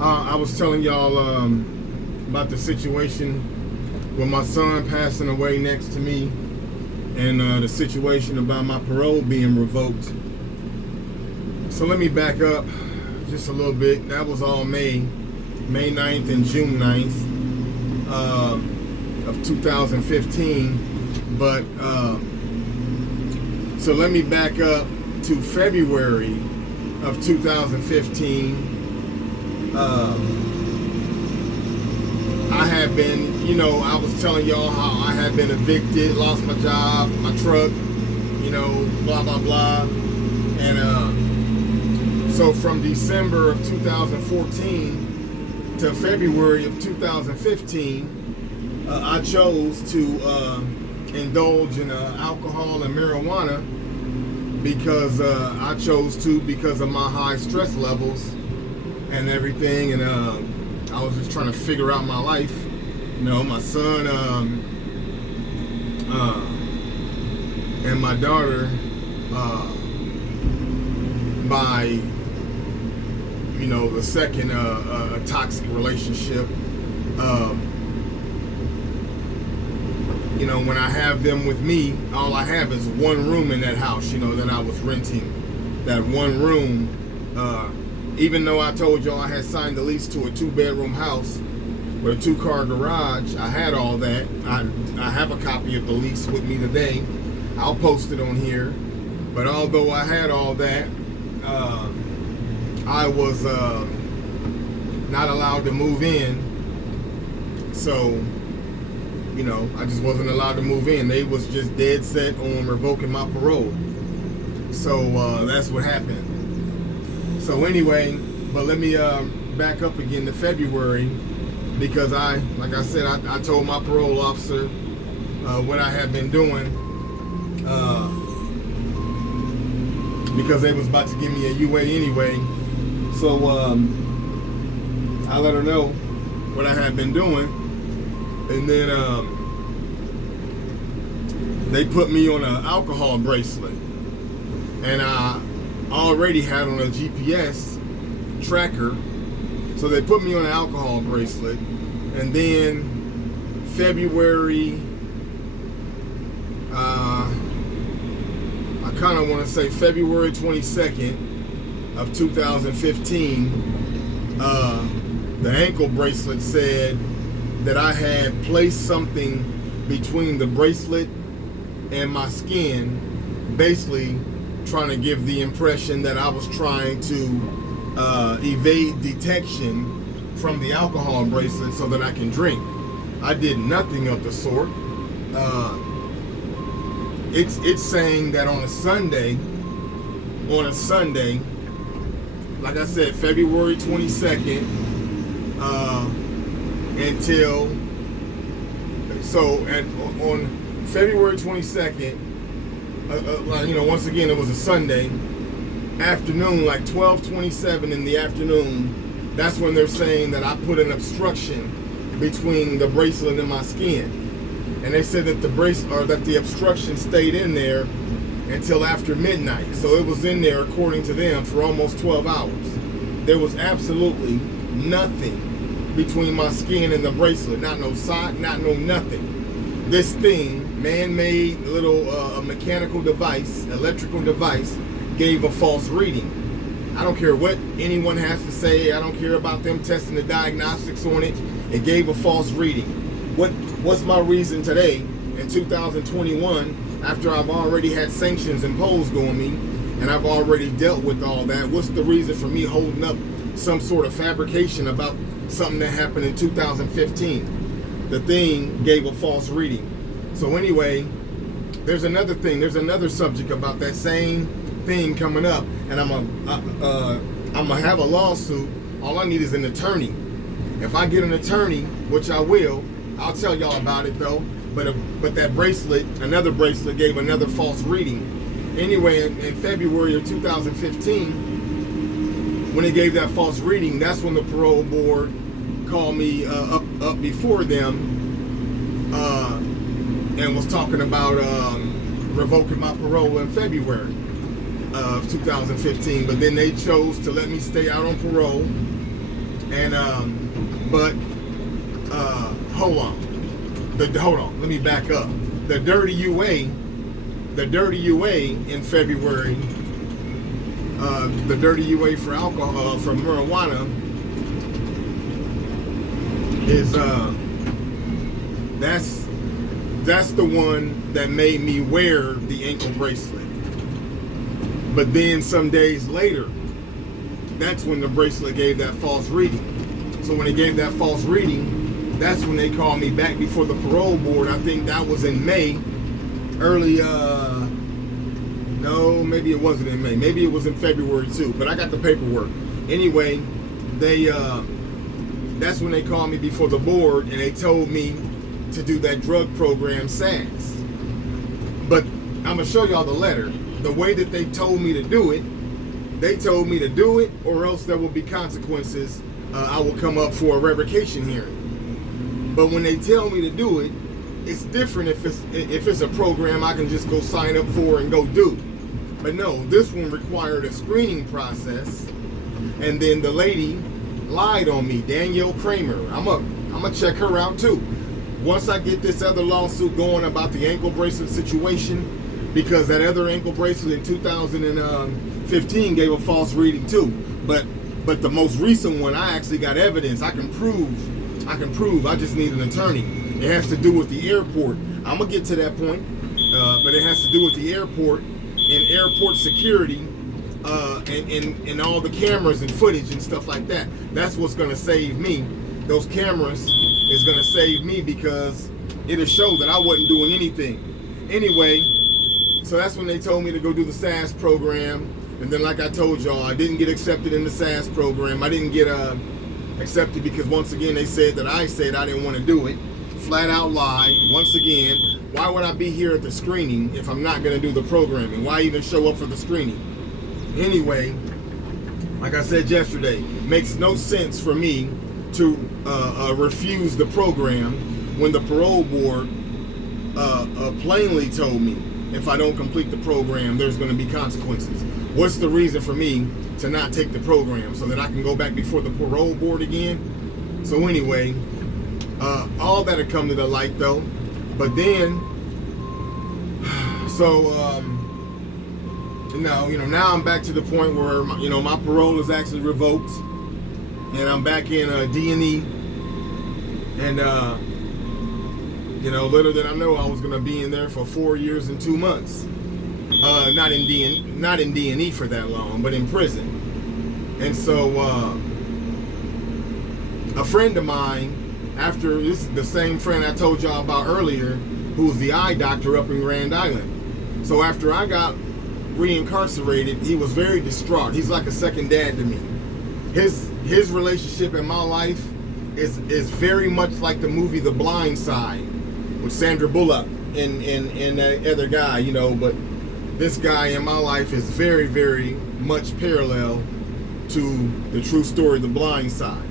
I was telling y'all about the situation with my son passing away next to me, and the situation about my parole being revoked. So let me back up just a little bit. That was all May 9th and June 9th of 2015. But so let me back up to February of 2015. I had been, I was telling y'all how I had been evicted, lost my job, my truck, blah, blah, blah. And so from December of 2014 to February of 2015, I chose to indulge in alcohol and marijuana because I chose to because of my high stress levels and everything, and I was just trying to figure out my life. My son and my daughter, by the second toxic relationship. When I have them with me, all I have is one room in that house. That I was renting, that one room. Even though I told y'all I had signed the lease to a 2-bedroom house with a 2-car garage, I had all that. I have a copy of the lease with me today. I'll post it on here. But although I had all that, I was not allowed to move in. So, I just wasn't allowed to move in. They was just dead set on revoking my parole. So that's what happened. So anyway, but let me back up again to February, because like I said, I told my parole officer what I had been doing, because they was about to give me a UA anyway. So I let her know what I had been doing, and then they put me on an alcohol bracelet, and I already had on a GPS tracker, so they put me on an alcohol bracelet. And then February, I kind of want to say February 22nd of 2015, the ankle bracelet said that I had placed something between the bracelet and my skin, basically trying to give the impression that I was trying to evade detection from the alcohol bracelet so that I can drink. I did nothing of the sort. It's saying that on a Sunday, like I said, February 22nd, on February 22nd, once again, it was a Sunday afternoon, like 12:27 in the afternoon. That's when they're saying that I put an obstruction between the bracelet and my skin, and they said that the obstruction stayed in there until after midnight. So it was in there, according to them, for almost 12 hours. There was absolutely nothing between my skin and the bracelet. Not no sock, not no nothing. This thing, man-made little mechanical device, electrical device, gave a false reading. I don't care what anyone has to say. I don't care about them testing the diagnostics on it. It gave a false reading. What's my reason today in 2021, after I've already had sanctions imposed on me and I've already dealt with all that? What's the reason for me holding up some sort of fabrication about something that happened in 2015? The thing gave a false reading. So anyway, there's another thing. There's another subject about that same thing coming up, and I'm gonna have a lawsuit. All I need is an attorney. If I get an attorney, which I will, I'll tell y'all about it though. But that bracelet, another bracelet, gave another false reading. Anyway, in February of 2015, when it gave that false reading, that's when the parole board called me up before them and was talking about revoking my parole in February of 2015. But then they chose to let me stay out on parole And but hold on. Hold on. Let me back up. The dirty UA in February. The dirty UA for alcohol, for marijuana, is that's the one that made me wear the ankle bracelet. But then some days later, that's when the bracelet gave that false reading. So when it gave that false reading, that's when they called me back before the parole board. I think that was in May, early, no, maybe it wasn't in May. Maybe it was in February too, but I got the paperwork. Anyway, that's when they called me before the board and they told me to do that drug program, SAS. But I'm gonna show y'all the letter. The way that they told me to do it, they told me to do it or else there will be consequences. I will come up for a revocation hearing. But when they tell me to do it, it's different if it's a program I can just go sign up for and go do. But no, this one required a screening process. And then the lady lied on me, Danielle Kramer. I'm gonna check her out too. Once I get this other lawsuit going about the ankle bracelet situation, because that other ankle bracelet in 2015 gave a false reading too. But the most recent one, I actually got evidence. I can prove. I just need an attorney. It has to do with the airport. I'm gonna get to that point, but it has to do with the airport and airport security, and all the cameras and footage and stuff like that. That's what's gonna save me. Those cameras is gonna save me because it'll show that I wasn't doing anything. Anyway, so that's when they told me to go do the SAS program. And then, like I told y'all, I didn't get accepted in the SAS program. I didn't get accepted because, once again, they said that I said I didn't want to do it. Flat out lie. Once again, why would I be here at the screening if I'm not going to do the programming? Why even show up for the screening? Anyway, like I said yesterday, makes no sense for me to refuse the program when the parole board plainly told me if I don't complete the program, there's going to be consequences. What's the reason for me to not take the program so that I can go back before the parole board again? So anyway, all that had come to the light though. But then, now I'm back to the point where my parole is actually revoked, and I'm back in D&E, and little did I know I was gonna be in there for 4 years and 2 months. Not in D&E for that long, but in prison. And so a friend of mine, after this is the same friend I told y'all about earlier, who was the eye doctor up in Grand Island. So after I got reincarcerated, he was very distraught. He's like a second dad to me. His relationship in my life is very much like the movie The Blind Side with Sandra Bullock and that other guy, but this guy in my life is very, very much parallel to the true story, The Blind Side.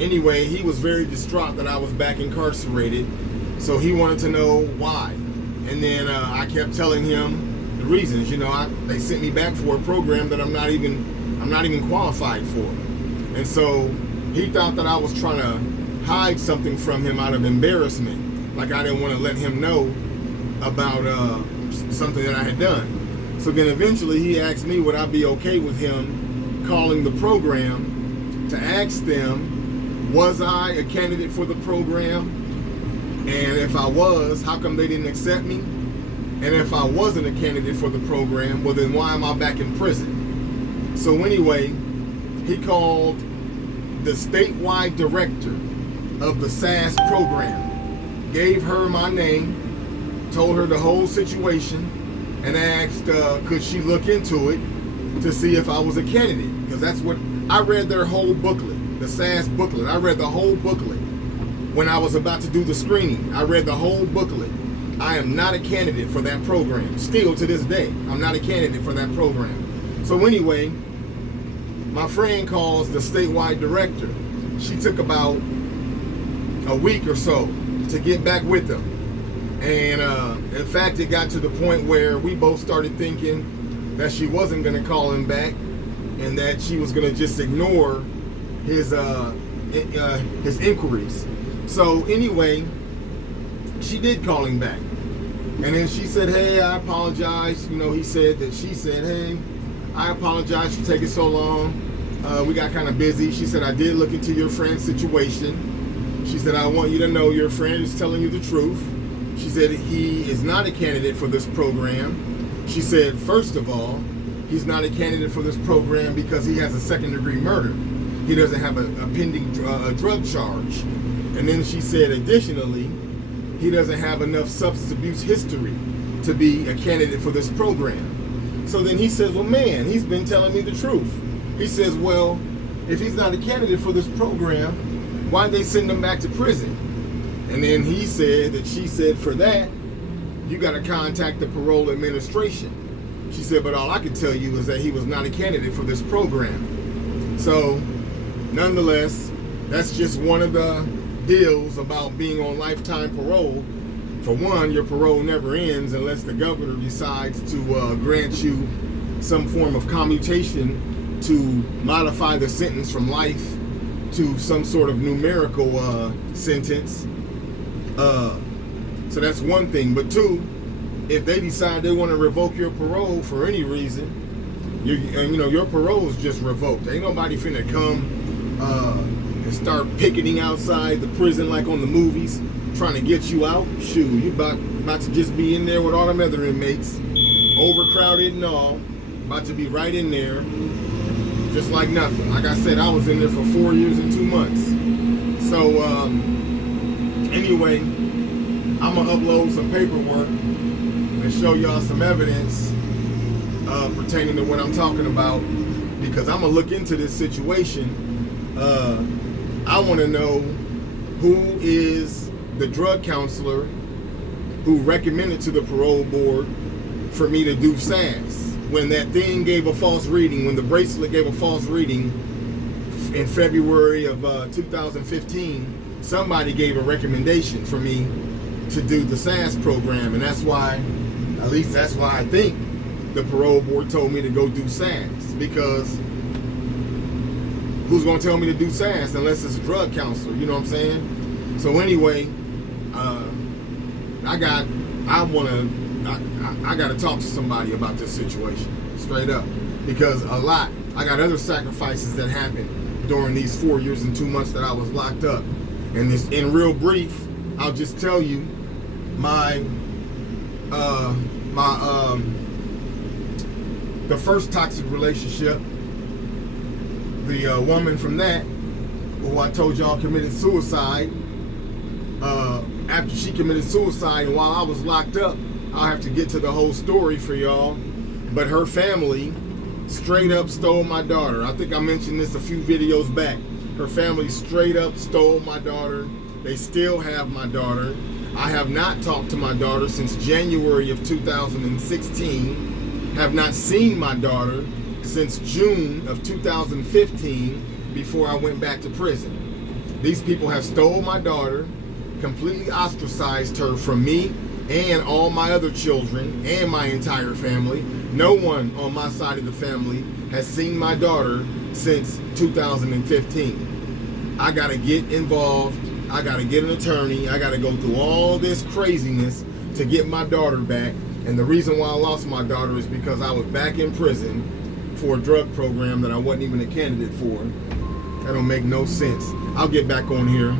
Anyway, he was very distraught that I was back incarcerated, so he wanted to know why. And then I kept telling him the reasons. They sent me back for a program that I'm not even qualified for. And so he thought that I was trying to hide something from him out of embarrassment, like I didn't want to let him know about something that I had done. So then eventually he asked me would I be okay with him calling the program to ask them, was I a candidate for the program? And if I was, how come they didn't accept me? And if I wasn't a candidate for the program, well then why am I back in prison? So anyway, he called the statewide director of the SAS program, gave her my name, told her the whole situation, and asked could she look into it to see if I was a candidate. Because that's what, I read their whole booklet, the SAS booklet. I read the whole booklet when I was about to do the screening. I read the whole booklet. I am not a candidate for that program. Still to this day, I'm not a candidate for that program. So anyway, my friend calls the statewide director. She took about a week or so to get back with them. And in fact, it got to the point where we both started thinking that she wasn't going to call him back and that she was going to just ignore his his inquiries. So anyway, she did call him back. And then she said, hey, I apologize. You know, he said that she said, hey, I apologize for taking so long. We got kind of busy. She said, I did look into your friend's situation. She said, I want you to know your friend is telling you the truth. She said, he is not a candidate for this program. She said, first of all, he's not a candidate for this program because he has a second-degree murder. He doesn't have a pending drug charge. And then she said, additionally, he doesn't have enough substance abuse history to be a candidate for this program. So then he says, well, man, he's been telling me the truth. He says, well, if he's not a candidate for this program, why'd they send him back to prison? And then he said that she said, for that, you got to contact the parole administration. She said, but all I can tell you is that he was not a candidate for this program. So, nonetheless, that's just one of the deals about being on lifetime parole. For one, your parole never ends unless the governor decides to grant you some form of commutation to modify the sentence from life to some sort of numerical sentence. So that's one thing. But two, if they decide they want to revoke your parole for any reason, your parole is just revoked. Ain't nobody finna come and start picketing outside the prison like on the movies, trying to get you out. Shoot, you about to just be in there with all them other inmates, overcrowded and all, about to be right in there, just like nothing. Like I said, I was in there for 4 years and 2 months. So anyway, I'm gonna upload some paperwork and show y'all some evidence pertaining to what I'm talking about, because I'm gonna look into this situation. I want to know who is the drug counselor who recommended to the parole board for me to do SAS. When that thing gave a false reading, when the bracelet gave a false reading in February of 2015, somebody gave a recommendation for me to do the SAS program, and that's why, at least that's why I think the parole board told me to go do SAS, because who's going to tell me to do SAS unless it's a drug counselor, you know what I'm saying? So anyway, I got to talk to somebody about this situation, straight up, because I got other sacrifices that happened during these 4 years and 2 months that I was locked up. And this, in real brief, I'll just tell you the first toxic relationship, the woman from that, who I told y'all committed suicide, after she committed suicide, and while I was locked up, I'll have to get to the whole story for y'all, but her family straight up stole my daughter. I think I mentioned this a few videos back. Her family straight up stole my daughter. They still have my daughter. I have not talked to my daughter since January of 2016. Have not seen my daughter since June of 2015, before I went back to prison. These people have stole my daughter, completely ostracized her from me and all my other children and my entire family. No one on my side of the family has seen my daughter since 2015. I gotta get involved. I gotta get an attorney. I gotta go through all this craziness to get my daughter back. And the reason why I lost my daughter is because I was back in prison for a drug program that I wasn't even a candidate for. That don't make no sense. I'll get back on here.